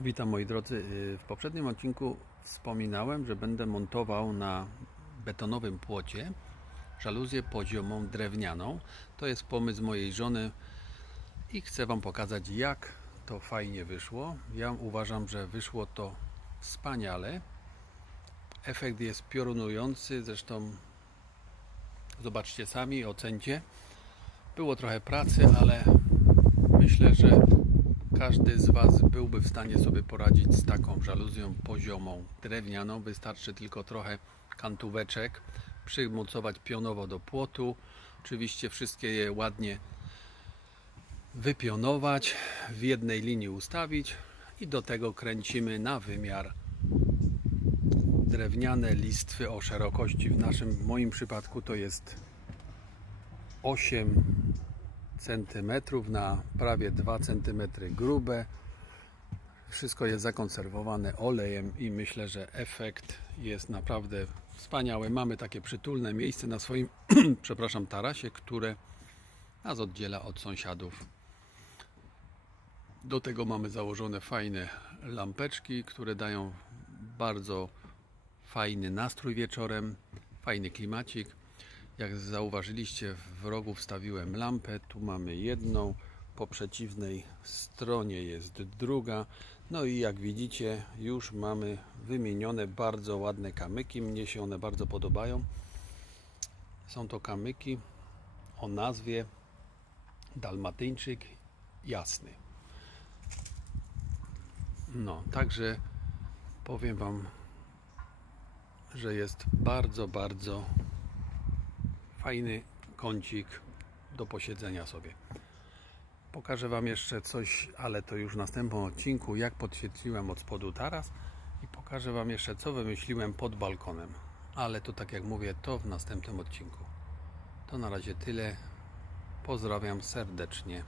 Witam moi drodzy. Y, W poprzednim odcinku wspominałem, że będę montował na betonowym płocie żaluzję poziomą drewnianą. To jest pomysł mojej żony i chcę Wam pokazać jak to fajnie wyszło. Ja uważam, że wyszło to wspaniale. Efekt jest piorunujący, zresztą zobaczcie sami, ocencie. Było trochę pracy, ale myślę, że każdy z Was byłby w stanie sobie poradzić z taką żaluzją poziomą drewnianą. Wystarczy tylko trochę kantóweczek, przymocować pionowo do płotu. Oczywiście wszystkie je ładnie wypionować, w jednej linii ustawić i do tego kręcimy na wymiar drewniane listwy o szerokości. W naszym, w moim przypadku to jest 8 centymetrów na prawie 2 cm grube. Wszystko jest zakonserwowane olejem i myślę, że efekt jest naprawdę wspaniały. Mamy takie przytulne miejsce na swoim, przepraszam, tarasie, które nas oddziela od sąsiadów. Do tego mamy założone fajne lampeczki, które dają bardzo fajny nastrój wieczorem, fajny klimacik. Jak zauważyliście, w rogu wstawiłem lampę. Tu mamy jedną, po przeciwnej stronie jest druga. No i jak widzicie, już mamy wymienione bardzo ładne kamyki. Mnie się one bardzo podobają. Są to kamyki o nazwie Dalmatyńczyk Jasny. No, także powiem Wam, że jest bardzo, bardzo fajny kącik do posiedzenia sobie. Pokażę Wam jeszcze coś, ale to już w następnym odcinku, jak podświetliłem od spodu taras i pokażę Wam jeszcze, co wymyśliłem pod balkonem. Ale to tak jak mówię, to w następnym odcinku. To na razie tyle. Pozdrawiam serdecznie.